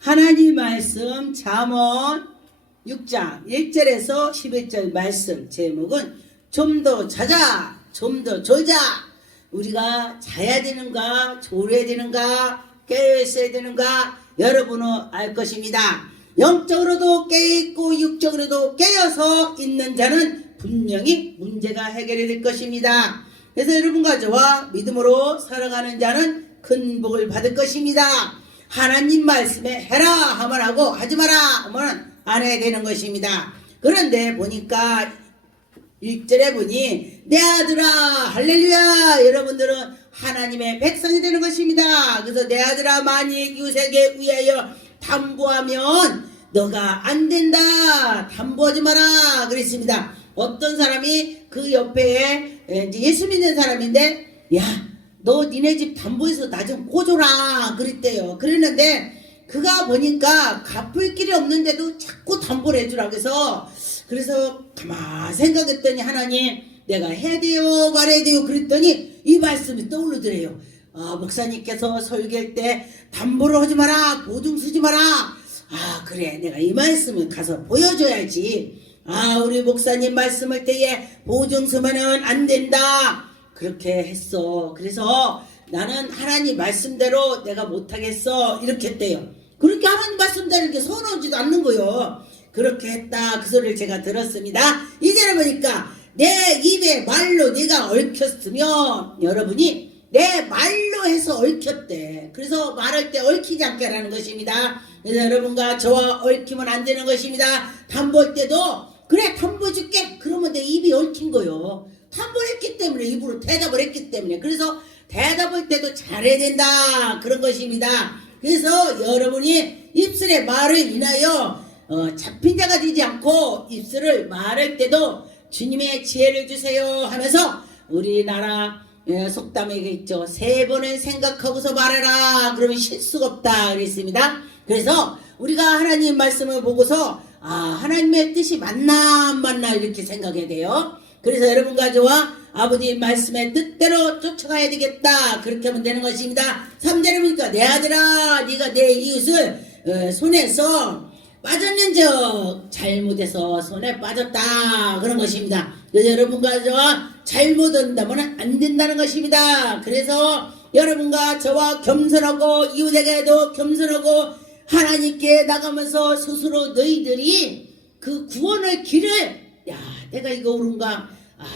하나님 말씀 잠언 6장 1절에서 11절 말씀 제목은 좀 더 자자, 좀 더 졸자. 우리가 자야 되는가, 졸아야 되는가, 깨어 있어야 되는가, 여러분은 알 것입니다. 영적으로도 깨어있고 육적으로도 깨어서 있는 자는 분명히 문제가 해결이 될 것입니다. 그래서 여러분과 저와 믿음으로 살아가는 자는 큰 복을 받을 것입니다. 하나님 말씀에 해라 하면 하고 하지 마라 하면 안 해야 되는 것입니다. 그런데 보니까 1절에 보니 내 아들아 할렐루야, 여러분들은 하나님의 백성이 되는 것입니다. 그래서 내 아들아 만일 이웃에게 위하여 담보하면 너가 안 된다, 담보하지 마라 그랬습니다. 어떤 사람이 그 옆에 이제 예수 믿는 사람인데, 야 너 니네 집 담보해서 나 좀 꿔줘라 그랬대요. 그랬는데 그가 보니까 갚을 길이 없는데도 자꾸 담보를 해주라 그래서 가만 생각했더니 하나님 내가 해야 돼요 말해야 돼요 그랬더니 이 말씀이 떠오르더래요. 목사님께서 설교할 때 담보를 하지 마라, 보증 쓰지 마라. 그래, 내가 이 말씀을 가서 보여줘야지. 우리 목사님 말씀할 때에 보증 쓰면은 안 된다 그렇게 했어. 그래서 나는 하나님 말씀대로 내가 못하겠어 이렇게 했대요. 그렇게 하나님 말씀대로 이렇게 서운하지도 않는 거요. 그렇게 했다 그 소리를 제가 들었습니다. 이제는 보니까 내 입에 말로 네가 얽혔으면, 여러분이 내 말로 해서 얽혔대. 그래서 말할 때 얽히지 않게 하라는 것입니다. 그래서 여러분과 저와 얽히면 안 되는 것입니다. 담보할 때도 그래 담보해 줄게 그러면 내 입이 얽힌 거요. 담보를 했기 때문에, 입으로 대답을 했기 때문에. 그래서 대답할 때도 잘해야 된다 그런 것입니다. 그래서 여러분이 입술의 말을 인하여 잡힌 자가 되지 않고 입술을 말할 때도 주님의 지혜를 주세요 하면서, 우리나라 속담에 있죠. 3번을 생각하고서 말해라 그러면 실수가 없다 그랬습니다. 그래서 우리가 하나님 말씀을 보고서 하나님의 뜻이 맞나 안 맞나 이렇게 생각해야 돼요. 그래서 여러분과 저와 아버지 말씀의 뜻대로 쫓아가야 되겠다 그렇게 하면 되는 것입니다. 3절에 보니까 내 아들아 네가 내 이웃을 손에서 빠졌는즉 잘못해서 손에 빠졌다 그런 것입니다. 그래서 여러분과 저와 잘못한다면 안 된다는 것입니다. 그래서 여러분과 저와 겸손하고 이웃에게도 겸손하고 하나님께 나가면서 스스로 너희들이 그 구원의 길을, 내가 이거 옳은가,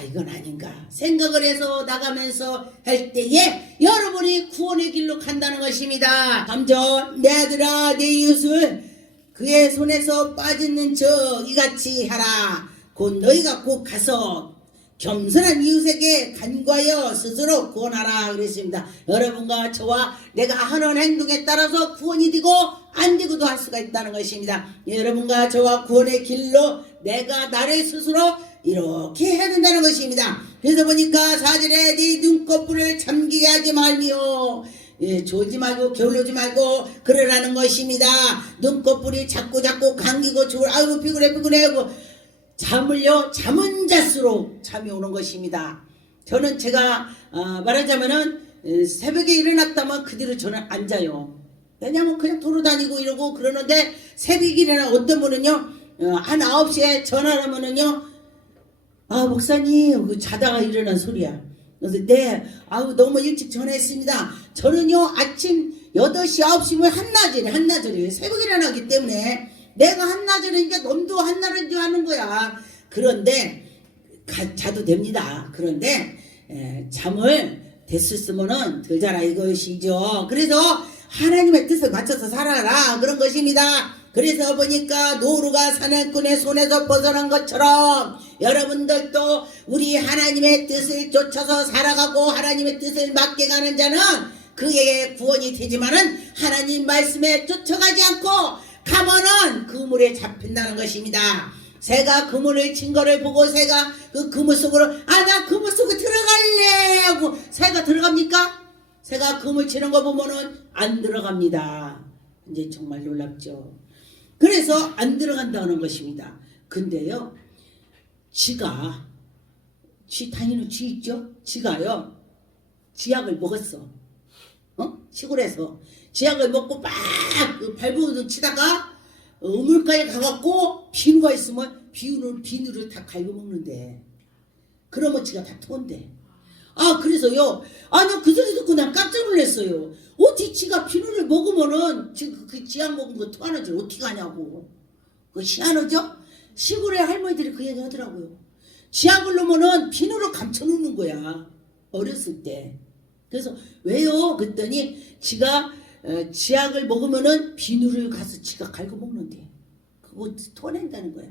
이건 아닌가 생각을 해서 나가면서 할 때에 여러분이 구원의 길로 간다는 것입니다. 3절 내 아들아 내 이웃을 그의 손에서 빠지는 저 이같이 하라. 곧 너희가 꼭 가서 겸손한 이웃에게 간과하여 스스로 구원하라 그랬습니다. 여러분과 저와 내가 하는 행동에 따라서 구원이 되고 안 되고도 할 수가 있다는 것입니다. 여러분과 저와 구원의 길로 내가 나를 스스로 이렇게 해야 된다는 것입니다. 그래서 보니까 4절에 네 눈꺼풀을 잠기게 하지 말며, 졸지 말고 게을르지 말고 그러라는 것입니다. 눈꺼풀이 자꾸 감기고 아이고 피곤해 하고 잠은 잘수록 잠이 오는 것입니다. 저는 제가 말하자면은 새벽에 일어났다면 그 뒤로 저는 안 자요. 왜냐면 그냥 돌아다니고 이러고 그러는데 새벽에 일어나 어떤 분은요 한 9시에 전화를 하면은요 목사님 자다가 일어난 소리야. 그래서 네 너무 일찍 전화했습니다. 저는요 아침 8시 9시면 한나절이에요. 새벽에 일어나기 때문에 내가 한나절이니까 놈도 한나절인 하는 거야. 그런데 자도 됩니다. 그런데 잠을 됐었으면은 덜 자라 이것이죠. 그래서 하나님의 뜻을 맞춰서 살아라 그런 것입니다. 그래서 보니까 노루가 사냥꾼의 손에서 벗어난 것처럼 여러분들도 우리 하나님의 뜻을 쫓아서 살아가고 하나님의 뜻을 맞게 가는 자는 그에게 구원이 되지만은 하나님 말씀에 쫓아가지 않고 가면은 그물에 잡힌다는 것입니다. 새가 그물을 친 거를 보고 새가 그 그물 속으로 나 그물 속에 들어갈래 하고 새가 들어갑니까? 새가 그물 치는 거 보면은 안 들어갑니다. 이제 정말 놀랍죠. 그래서 안 들어간다는 것입니다. 근데요 당연히 쥐 있죠. 쥐가요 쥐약을 먹었어. 시골에서 지약을 먹고 막 발버둥 치다가 우물가에 가갖고 비누가 있으면 비누를 다 갈고 먹는데 그러면 지가 다 토한대. 그래서요. 나 그 소리 듣고 난 깜짝 놀랐어요. 어떻게 지가 비누를 먹으면은 지금 그 지약 먹은 거 토하는 줄 어떻게 하냐고. 그거 희한하죠? 시골의 할머니들이 그 얘기 하더라고요. 지약을 넣으면은 비누로 감춰놓는 거야. 어렸을 때. 그래서 왜요? 그랬더니 지가 지약을 먹으면은 비누를 가서 지가 갈고 먹는데 그거 토해낸다는 거야.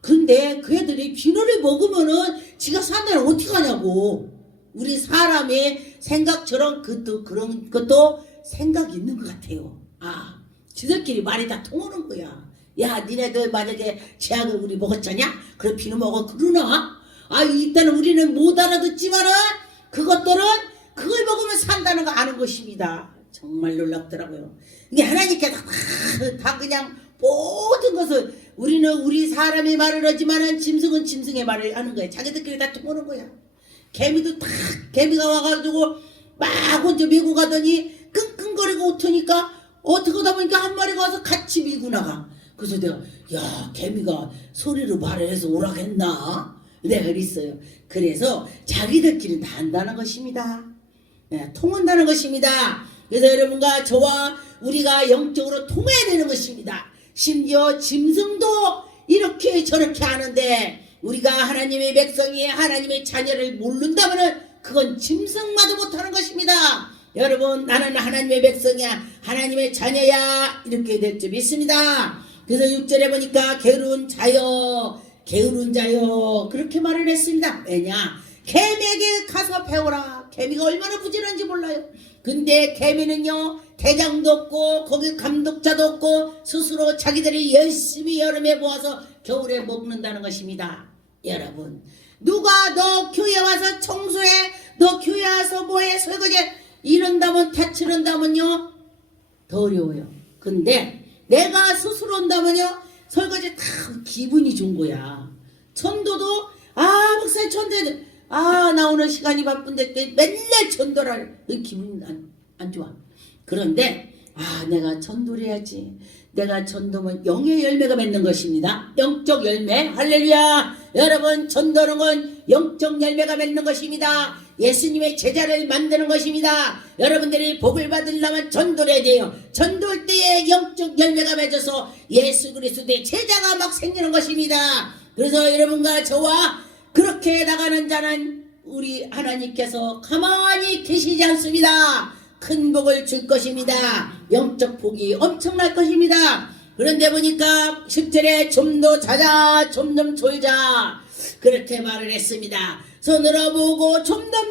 근데 그 애들이 비누를 먹으면은 지가 산다는 어떻게 하냐고. 우리 사람의 생각처럼 그런 것도 생각이 있는 것 같아요. 지들끼리 말이 다 통하는 거야. 야, 니네들 만약에 지약을 우리 먹었잖냐? 그럼 비누 먹어 그러나? 일단은 우리는 못 알아듣지만은 그것들은 그걸 먹으면 산다는 거 아는 것입니다. 정말 놀랍더라고요. 이게 하나님께서 다 그냥 모든 것을 우리는 우리 사람의 말을 하지만은 짐승은 짐승의 말을 하는 거야. 자기들끼리 다 통하는 거야. 개미도 개미가 와가지고 막 혼자 밀고 가더니 끙끙거리고 오토니까 어떻게 하다 보니까 한 마리가 와서 같이 밀고 나가. 그래서 내가 개미가 소리로 말을 해서 오라겠나? 내가 그랬어요. 그래서 자기들끼리 다 안다는 것입니다. 통한다는 것입니다. 그래서 여러분과 저와 우리가 영적으로 통해야 되는 것입니다. 심지어 짐승도 이렇게 저렇게 하는데 우리가 하나님의 백성이 하나님의 자녀를 모른다면 그건 짐승마도 못하는 것입니다. 여러분, 나는 하나님의 백성이야, 하나님의 자녀야, 이렇게 될 줄 믿습니다. 그래서 6절에 보니까 게으른 자여 그렇게 말을 했습니다. 왜냐? 개미에게 가서 배워라. 개미가 얼마나 부지런한지 몰라요. 근데 개미는요, 대장도 없고 거기 감독자도 없고 스스로 자기들이 열심히 여름에 모아서 겨울에 먹는다는 것입니다. 여러분, 누가 너 교회 와서 청소해, 너 교회 와서 뭐해, 설거지해 이런다면, 다치른다면요 더 어려워요. 근데 내가 스스로 온다면요 설거지 다 기분이 좋은 거야. 전도도 목사님 전도해, 나 오늘 시간이 바쁜데 맨날 전도를 기분이 안 좋아. 그런데 내가 전도를 해야지. 내가 전도면 영의 열매가 맺는 것입니다. 영적 열매. 할렐루야. 여러분, 전도는 건 영적 열매가 맺는 것입니다. 예수님의 제자를 만드는 것입니다. 여러분들이 복을 받으려면 전도를 해야 돼요. 전도할 때에 영적 열매가 맺어서 예수 그리스도의 제자가 막 생기는 것입니다. 그래서 여러분과 저와 그렇게 나가는 자는 우리 하나님께서 가만히 계시지 않습니다. 큰 복을 줄 것입니다. 영적 복이 엄청날 것입니다. 그런데 보니까 10절에 좀 더 자자, 좀 더 졸자, 그렇게 말을 했습니다. 손으로 보고 좀 더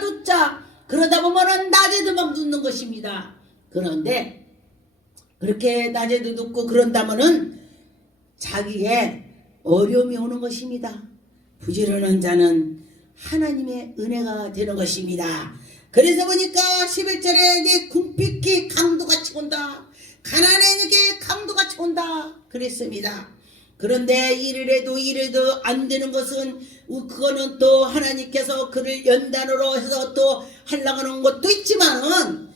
눕자. 그러다 보면은 낮에도 막 눕는 것입니다. 그런데 그렇게 낮에도 눕고 그런다면은 자기의 어려움이 오는 것입니다. 부지런한 자는 하나님의 은혜가 되는 것입니다. 그래서 보니까 11절에 내 궁핍히 강도같이 온다. 가난에게 강도같이 온다. 그랬습니다. 그런데 이래도 안 되는 것은 그거는 또 하나님께서 그를 연단으로 해서 또 하려고 하는 것도 있지만은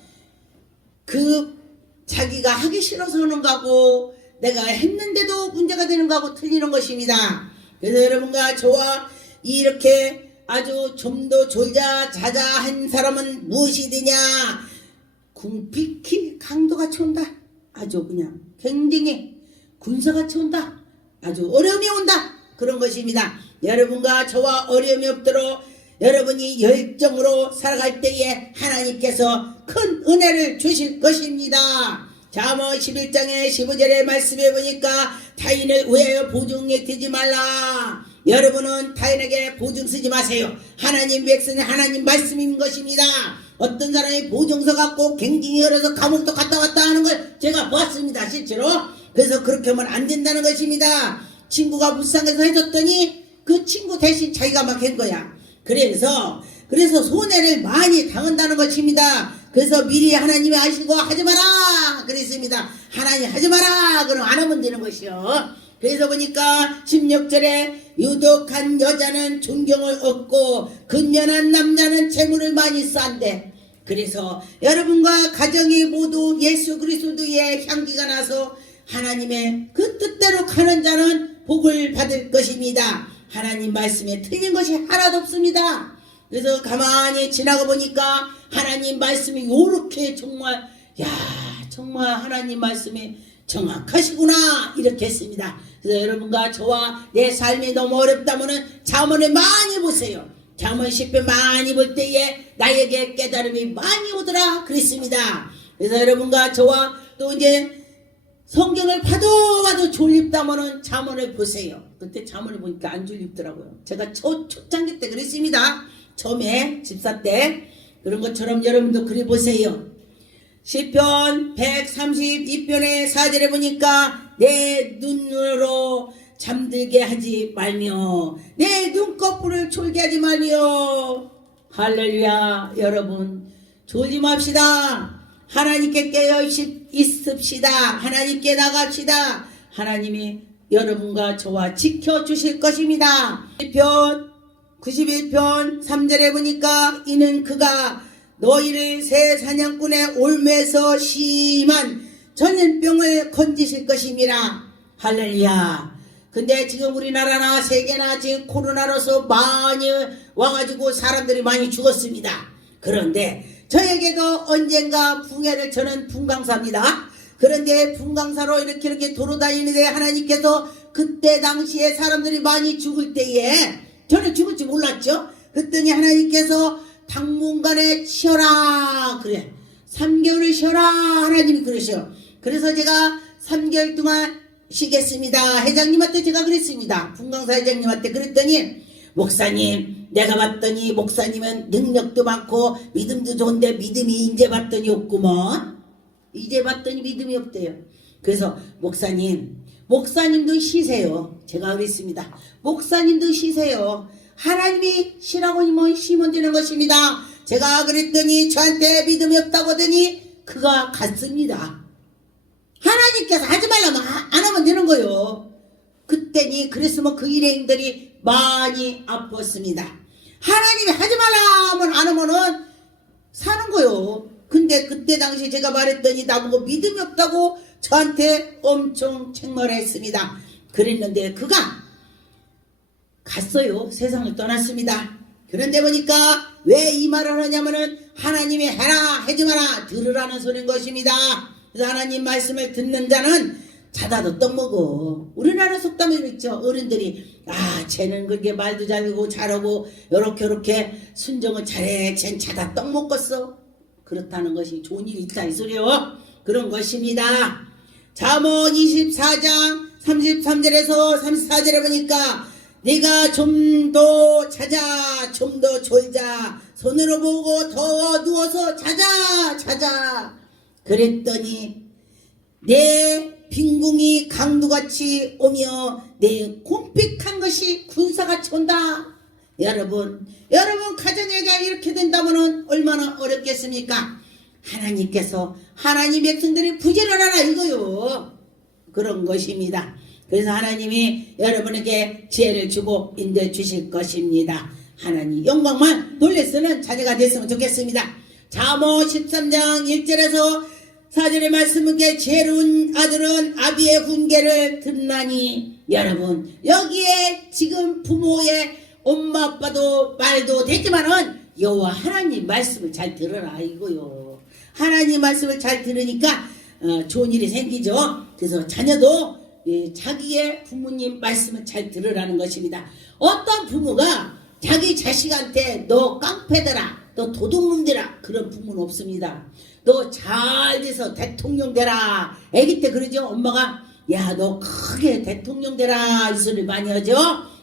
그 자기가 하기 싫어서 하는 거고 내가 했는데도 문제가 되는 거하고 틀리는 것입니다. 그래서 여러분과 저와 이렇게 아주 좀 더 졸자 자자 한 사람은 무엇이 되냐? 궁핍히 강도같이 온다. 아주 그냥 굉장히 군사같이 온다. 아주 어려움이 온다. 그런 것입니다. 여러분과 저와 어려움이 없도록 여러분이 열정으로 살아갈 때에 하나님께서 큰 은혜를 주실 것입니다. 잠언 11장의 15절의 말씀에 보니까 타인을 위하여 보증에 되지 말라. 여러분은 타인에게 보증 쓰지 마세요. 하나님 백성이 하나님 말씀인 것입니다. 어떤 사람이 보증서 갖고 갱징이 열어서 감옥도 갔다 왔다 하는 걸 제가 보았습니다. 실제로. 그래서 그렇게 하면 안 된다는 것입니다. 친구가 불쌍해서 해줬더니 그 친구 대신 자기가 막 한 거야. 그래서 손해를 많이 당한다는 것입니다. 그래서 미리 하나님이 아시고 하지 마라 그랬습니다. 하나님 하지 마라 그럼 안 하면 되는 것이요. 그래서 보니까 16절에 유독한 여자는 존경을 얻고 근면한 남자는 재물을 많이 싼대. 그래서 여러분과 가정이 모두 예수 그리스도의 향기가 나서 하나님의 그 뜻대로 가는 자는 복을 받을 것입니다. 하나님 말씀에 틀린 것이 하나도 없습니다. 그래서 가만히 지나가 보니까 하나님 말씀이 요렇게 정말 정말 하나님 말씀이 정확하시구나 이렇게 했습니다. 그래서 여러분과 저와 내 삶이 너무 어렵다면은 잠언을 많이 보세요. 잠언 10편 많이 볼 때에 나에게 깨달음이 많이 오더라 그랬습니다. 그래서 여러분과 저와 또 이제 성경을 봐도 졸립다면은 잠언을 보세요. 그때 잠언을 보니까 안 졸립더라고요. 제가 초창기 때 그랬습니다. 처음에 집사 때 그런 것처럼 여러분도 그래 보세요. 시편 132편의 4절에 보니까 내 눈으로 잠들게 하지 말며 내 눈꺼풀을 졸게 하지 말며. 할렐루야. 여러분 졸지 맙시다. 하나님께 깨어 있읍시다. 하나님께 나갑시다. 하나님이 여러분과 저와 지켜주실 것입니다. 시편 91편 3절에 보니까 이는 그가 너희를 새 사냥꾼의 올매에서 심한 전염병을 건지실 것임이라. 할렐루야. 근데 지금 우리나라나 세계나 지금 코로나로서 많이 와가지고 사람들이 많이 죽었습니다. 그런데 저에게도 언젠가 붕해를, 저는 분강사입니다. 그런데 분강사로 이렇게 돌아다니는데 하나님께서 그때 당시에 사람들이 많이 죽을 때에 저는 죽을 줄 몰랐죠. 그랬더니 하나님께서 당분간에 쉬어라 그래. 3개월을 쉬어라 하나님이 그러셔. 그래서 제가 3개월 동안 쉬겠습니다. 회장님한테 제가 그랬습니다. 분강사 회장님한테 그랬더니 목사님 내가 봤더니 목사님은 능력도 많고 믿음도 좋은데 믿음이 이제 봤더니 없구먼. 이제 봤더니 믿음이 없대요. 그래서 목사님도 쉬세요. 제가 그랬습니다. 목사님도 쉬세요. 하나님이 쉬라고 쉬면 되는 것입니다. 제가 그랬더니 저한테 믿음이 없다고 하더니 그가 갔습니다. 하나님께서 하지 말라면 안 하면 되는 거요. 그때니 그랬으면 그 일행들이 많이 아팠습니다. 하나님이 하지 말라면 안 하면은 사는 거요. 근데 그때 당시 제가 말했더니 나보고 믿음이 없다고 저한테 엄청 책망했습니다. 그랬는데 그가 갔어요. 세상을 떠났습니다. 그런데 보니까 왜 이 말을 하냐면은 하나님이 해라 하지 마라 들으라는 소리인 것입니다. 그래서 하나님 말씀을 듣는 자는 자다도 떡 먹어. 우리나라 속담에 그랬죠. 어른들이 쟤는 그렇게 말도 잘하고 잘하고 요렇게 순종을 잘해. 쟨 자다 떡 먹겠어. 그렇다는 것이 좋은 일이 있다 이 소리요. 그런 것입니다. 잠언 24장 33절에서 34절에 보니까 네가 좀 더 자자 좀 더 졸자 손으로 보고 더 누워서 자자 그랬더니 내 빈궁이 강두같이 오며 내 곰픽한 것이 군사같이 온다. 여러분 가정애가 이렇게 된다면 얼마나 어렵겠습니까? 하나님께서 하나님 백성들이 부지런하라 이거요. 그런 것입니다. 그래서 하나님이 여러분에게 지혜를 주고 인도해 주실 것입니다. 하나님 영광만 돌려쓰는 자녀가 됐으면 좋겠습니다. 잠언 13장 1절에서 4절의 말씀은 지혜로운 아들은 아비의 훈계를 듣나니. 여러분 여기에 지금 부모의 엄마 아빠도 말도 되지만은 여호와 하나님 말씀을 잘 들어라 이거요. 하나님 말씀을 잘 들으니까 좋은 일이 생기죠. 그래서 자녀도 자기의 부모님 말씀을 잘 들으라는 것입니다. 어떤 부모가 자기 자식한테 너 깡패되라 너 도둑놈 되라 그런 부모는 없습니다. 너 잘 돼서 대통령 되라. 아기 때 그러죠. 엄마가 야 너 크게 대통령 되라 이 소리를 많이 하죠.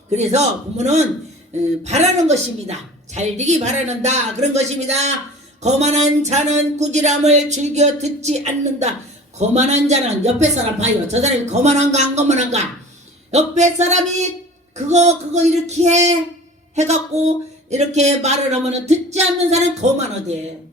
그래서 부모는 바라는 것입니다. 잘 되기 바라는다 그런 것입니다. 거만한 자는 꾸지람을 즐겨 듣지 않는다. 거만한 자는 옆에 사람 봐요. 저 사람이 거만한가 안 거만한가. 옆에 사람이 그거 이렇게 해갖고 이렇게 말을 하면은 듣지 않는 사람은 거만하대.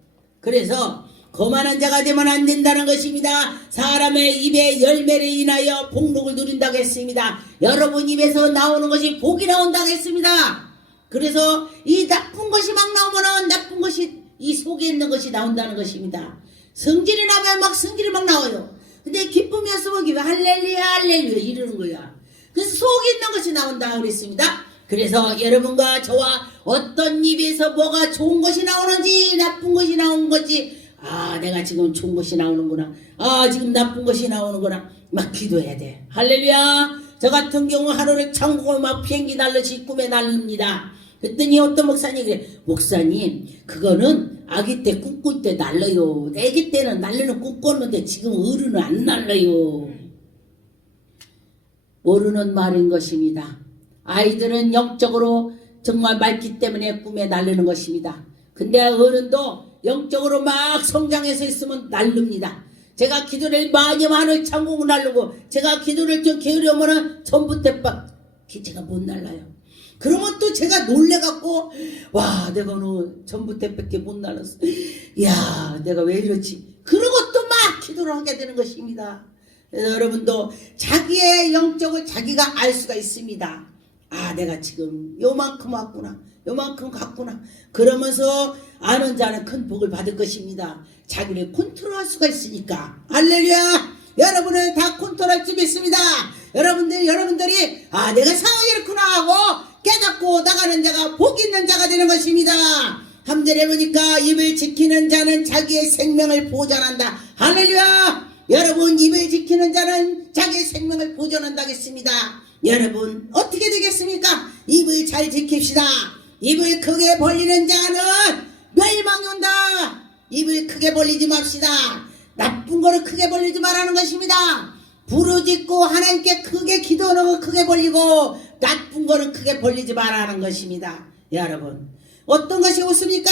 그래서 거만한 자가 되면 안 된다는 것입니다. 사람의 입의 열매를 인하여 복록을 누린다고 했습니다. 여러분 입에서 나오는 것이 복이 나온다고 했습니다. 그래서 이 나쁜 것이 막 나오면은 나쁜 것이 이 속에 있는 것이 나온다는 것입니다. 성질이 나면 막 성질이 막 나와요. 근데 기쁨이었으면 기쁨 할렐루야 할렐루야 이러는 거야. 그래서 속에 있는 것이 나온다 그랬습니다. 그래서 여러분과 저와 어떤 입에서 뭐가 좋은 것이 나오는지 나쁜 것이 나오는 건지 아 내가 지금 좋은 것이 나오는구나 아 지금 나쁜 것이 나오는구나 막 기도해야 돼. 할렐루야. 저 같은 경우 하루를 천국을 막 비행기 날르시 꿈에 날립니다. 그랬더니 어떤 목사님이 그래 목사님 그거는 아기 때 꿈꿀 때 날려요. 애기 때는 날리는 꿈 꿨는데 지금 어른은 안 날려요. 모르는 말인 것입니다. 아이들은 영적으로 정말 맑기 때문에 꿈에 날르는 것입니다. 근데 어른도 영적으로 막 성장해서 있으면 날릅니다. 제가 기도를 많이 하늘 천국을 날르고 제가 기도를 좀 게으르면은 전부 때박 제가 못 날라요. 그러면 또 제가 놀래갖고 와 내가 오늘 전부 때밖에 못 날랐어. 이야 내가 왜 이러지. 그러고 또 막 기도를 하게 되는 것입니다. 그래서 여러분도 자기의 영적을 자기가 알 수가 있습니다. 아 내가 지금 요만큼 왔구나 요만큼 갔구나 그러면서 아는 자는 큰 복을 받을 것입니다. 자기를 컨트롤할 수가 있으니까. 할렐루야. 여러분을 다 컨트롤할 줄 믿습니다. 여러분들이 아 내가 상황이 이렇구나 하고 깨닫고 나가는 자가 복 있는 자가 되는 것입니다. 3절에 보니까 입을 지키는 자는 자기의 생명을 보존한다. 할렐루야. 여러분 입을 지키는 자는 자기의 생명을 보존한다겠습니다. 여러분 어떻게 되겠습니까? 입을 잘 지킵시다. 입을 크게 벌리는 자는 멸망이 온다. 입을 크게 벌리지 맙시다. 나쁜 거를 크게 벌리지 말라는 것입니다. 부르짖고 하나님께 크게 기도하는 거 크게 벌리고 나쁜 거는 크게 벌리지 말라는 것입니다. 여러분 어떤 것이 옳습니까?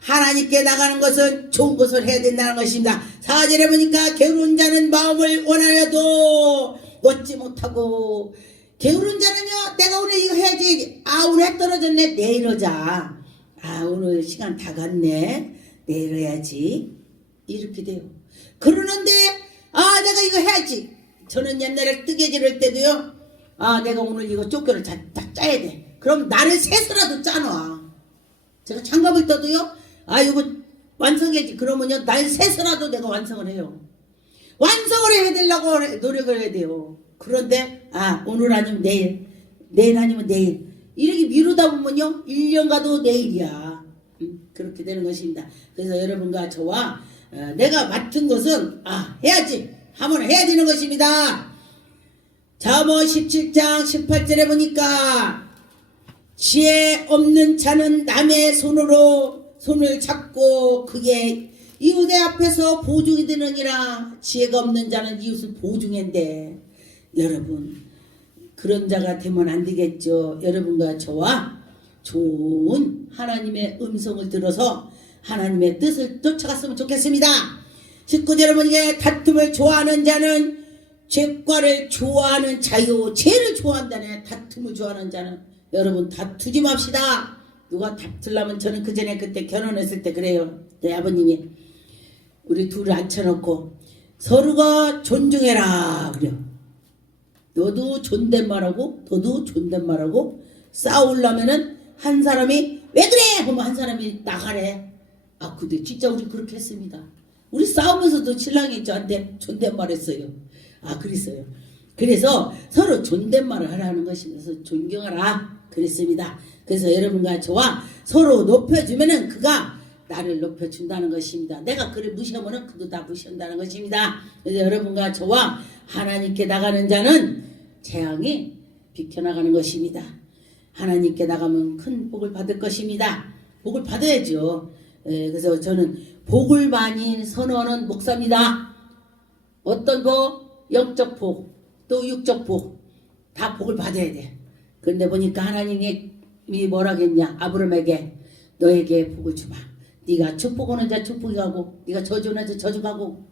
하나님께 나가는 것은 좋은 것을 해야 된다는 것입니다. 4절에 보니까 게으른 자는 마음을 원하여도 얻지 못하고 게으른 자는요 내가 오늘 이거 해야지 아 오늘 해 떨어졌네 내일 하자 아 오늘 시간 다 갔네 내일 해야지 이렇게 돼요. 그러는데 아 내가 이거 해야지. 저는 옛날에 뜨개질 할 때도요 아 내가 오늘 이거 쪼개를 딱 짜야 돼. 그럼 나를 새서라도 짜놔. 제가 장갑을 떠도요 아 이거 완성해야지. 그러면요 날 새서라도 내가 완성을 해요. 완성을 해야 되려고 노력을 해야 돼요. 그런데 아 오늘 아니면 내일 아니면 내일 이렇게 미루다 보면요 1년 가도 내일이야. 그렇게 되는 것입니다. 그래서 여러분과 저와 내가 맡은 것은 아 해야지 하면 해야 되는 것입니다. 잠언 17장 18절에 보니까 지혜 없는 자는 남의 손을 잡고 그게 이웃의 앞에서 보증이 되느니라. 지혜가 없는 자는 이웃을 보증한대. 여러분 그런 자가 되면 안 되겠죠. 여러분과 저와 좋은 하나님의 음성을 들어서 하나님의 뜻을 쫓아갔으면 좋겠습니다. 19절 여러분에게 다툼을 좋아하는 자는 죄과를 좋아하는 자요. 죄를 좋아한다네. 다툼을 좋아하는 자는. 여러분 다투지 맙시다. 누가 다투려면 저는 그때 결혼했을 때 그래요. 내 아버님이 우리 둘을 앉혀놓고 서로가 존중해라 그래요. 너도 존댓말하고 너도 존댓말하고 싸우려면은 한 사람이 왜 그래 하면 한 사람이 나가래. 아 근데 진짜 우리 그렇게 했습니다. 우리 싸우면서도 신랑이 저한테 존댓말했어요. 아 그랬어요. 그래서 서로 존댓말을 하라는 것입니다. 그래서 존경하라 그랬습니다. 그래서 여러분과 저와 서로 높여주면은 그가 나를 높여준다는 것입니다. 내가 그를 무시하면은 그도 다 무시한다는 것입니다. 그래서 여러분과 저와 하나님께 나가는 자는 재앙이 비켜나가는 것입니다. 하나님께 나가면 큰 복을 받을 것입니다. 복을 받아야죠. 그래서 저는 복을 많이 선언하는 목사입니다. 어떤 복? 영적 복, 또 육적 복, 다 복을 받아야 돼. 그런데 보니까 하나님이 뭐라겠냐? 아브라함에게 너에게 복을 주마. 네가 축복하는 자 축복이 가고 네가 저주하는 자 저주가 가고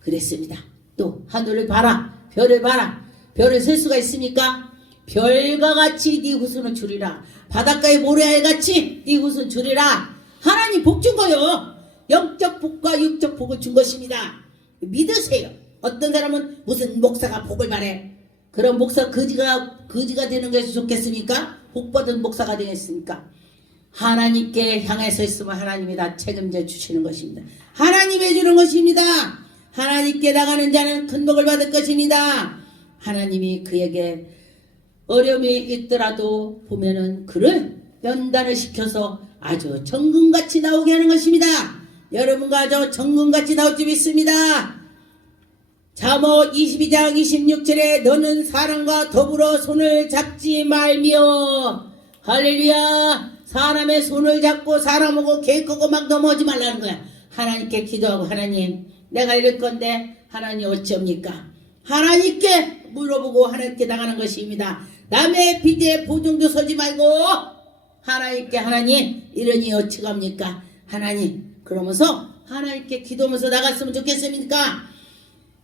그랬습니다. 또 하늘을 봐라. 별을 봐라. 별을 셀 수가 있습니까? 별과 같이 네 후손을 주리라. 바닷가의 모래알같이 네 후손 주리라. 하나님 복 준 거요. 영적 복과 육적 복을 준 것입니다. 믿으세요. 어떤 사람은 무슨 목사가 복을 바래. 그런 목사 거지가 되는 것이 좋겠습니까? 복 받은 목사가 되겠습니까? 하나님께 향해서 있으면 하나님이 다 책임져 주시는 것입니다. 하나님이 해주는 것입니다. 하나님께 나가는 자는 큰 복을 받을 것입니다. 하나님이 그에게 어려움이 있더라도 보면은 그를 연단을 시켜서 아주 정금같이 나오게 하는 것입니다. 여러분과 저 정금같이 나올 줄 믿습니다. 잠언 22장 26절에 너는 사람과 더불어 손을 잡지 말며, 할렐루야. 사람의 손을 잡고 사람하고 계획하고 막 넘어오지 말라는 거야. 하나님께 기도하고, 하나님 내가 이럴 건데 하나님 어찌합니까? 하나님께 물어보고 하나님께 나가는 것입니다. 남의 빚에 보증도 서지 말고 하나님께, 하나님 이러니 어찌합니까? 하나님, 그러면서 하나님께 기도하면서 나갔으면 좋겠습니까?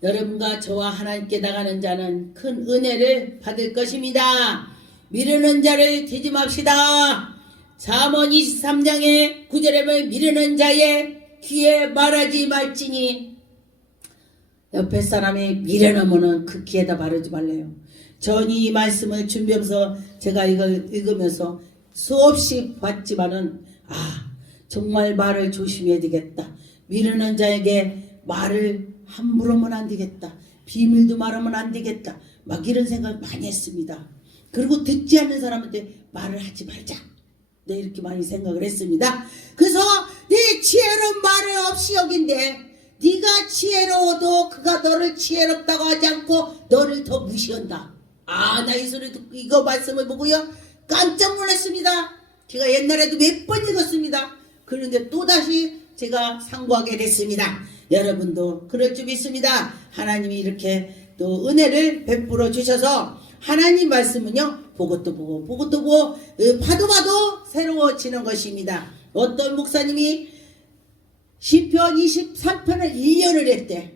여러분과 저와 하나님께 나가는 자는 큰 은혜를 받을 것입니다. 미루는 자를 뒤지 맙시다. 잠언 23장의 9절에 보면 미루는 자의 귀에 말하지 말지니, 옆에 사람이 미련하면은 그 귀에다 말하지 말래요. 전 이 말씀을 준비하면서 제가 이걸 읽으면서 수없이 봤지만은 정말 말을 조심해야 되겠다. 미루는 자에게 말을 함부로 하면 안 되겠다. 비밀도 말하면 안 되겠다. 막 이런 생각을 많이 했습니다. 그리고 듣지 않는 사람한테 말을 하지 말자. 네, 이렇게 많이 생각을 했습니다. 그래서 네 지혜로운 말을 없이 여긴데, 네가 지혜로워도 그가 너를 지혜롭다고 하지 않고 너를 더 무시한다. 나 이 소리 듣고 이거 말씀을 보고요 깜짝 놀랐습니다. 제가 옛날에도 몇 번 읽었습니다. 그런데 또다시 제가 상고하게 됐습니다. 여러분도 그럴 줄 믿습니다. 하나님이 이렇게 또 은혜를 베풀어 주셔서 하나님 말씀은요 보고 또 보고 보고 또 보고 봐도 새로워지는 것입니다. 어떤 목사님이 시편 23편을 1년을 했대.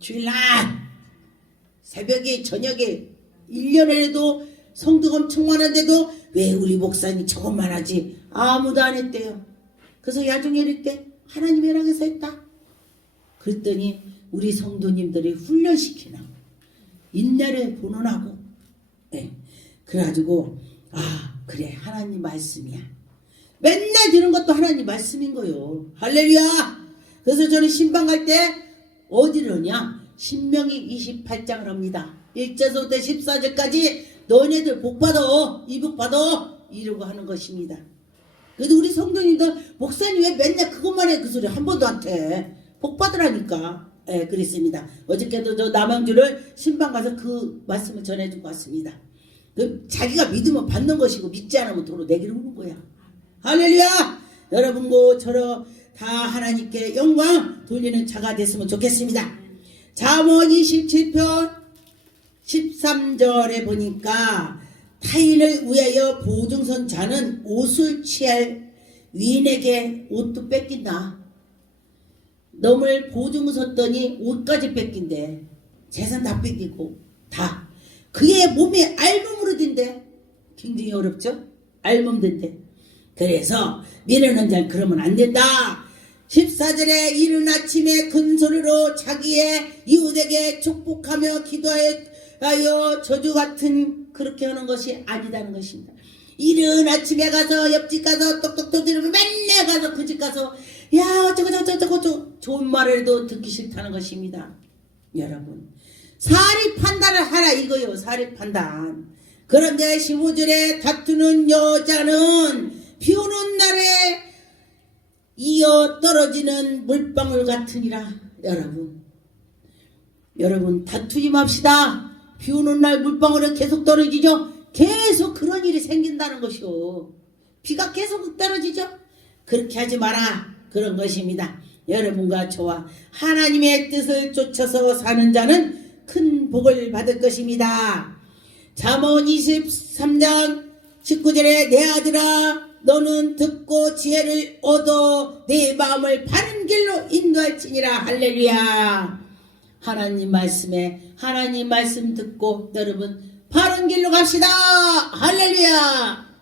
주일날 새벽에 저녁에 1년을 해도 성도가 엄청 많은데도 왜 우리 목사님 저것만 하지 아무도 안 했대요. 그래서 야중에 이랬대. 하나님 해랑에서 했다. 그랬더니 우리 성도님들이 훈련시키나 인내를 본원하고, 그래가지고 그래 하나님 말씀이야. 맨날 들은 것도 하나님 말씀인 거요. 할렐루야. 그래서 저는 신방 갈 때 어디를 하냐, 신명기 28장을 합니다. 1절부터 14절까지 너네들 복받아 이복받아 이러고 하는 것입니다. 그래도 우리 성도님들 목사님 왜 맨날 그것만 해, 그 소리 한 번도 안 해. 복받으라니까. 그랬습니다. 어저께도 저 남양주를 신방 가서 그 말씀을 전해주고 왔습니다. 자기가 믿으면 받는 것이고 믿지 않으면 도로 내기를 오는 거야. 할렐루야. 여러분도 저러 다 하나님께 영광 돌리는 자가 됐으면 좋겠습니다. 잠언 27편 13절에 보니까 타인을 위하여 보증선 자는 옷을 취할 위인에게 옷도 뺏긴다. 놈을 보증 섰더니 옷까지 뺏긴대. 재산 다 뺏기고 다 그의 몸에 알몸으로 든대. 굉장히 어렵죠? 알몸 든대. 그래서 미루는 자는 그러면 안 된다. 14절에 이른 아침에 큰 소리로 자기의 이웃에게 축복하며 기도하여 저주 같은 그렇게 하는 것이 아니다는 것입니다. 이른 아침에 가서 옆집 가서 똑똑 두드리고 맨날 가서 그 집 가서 야 어쩌고 좋은 말을 해도 듣기 싫다는 것입니다. 여러분 사리 판단을 하라 이거요. 사리 판단. 그런데 15절에 다투는 여자는 비 오는 날에 이어 떨어지는 물방울 같으니라. 여러분 다투지 맙시다. 비 오는 날 물방울이 계속 떨어지죠. 계속 그런 일이 생긴다는 것이요. 비가 계속 떨어지죠. 그렇게 하지 마라. 그런 것입니다. 여러분과 저와 하나님의 뜻을 쫓아서 사는 자는 큰 복을 받을 것입니다. 잠언 23장 19절에 내 아들아 너는 듣고 지혜를 얻어 내 마음을 바른 길로 인도할지니라. 할렐루야. 하나님 말씀 듣고 여러분 바른 길로 갑시다. 할렐루야.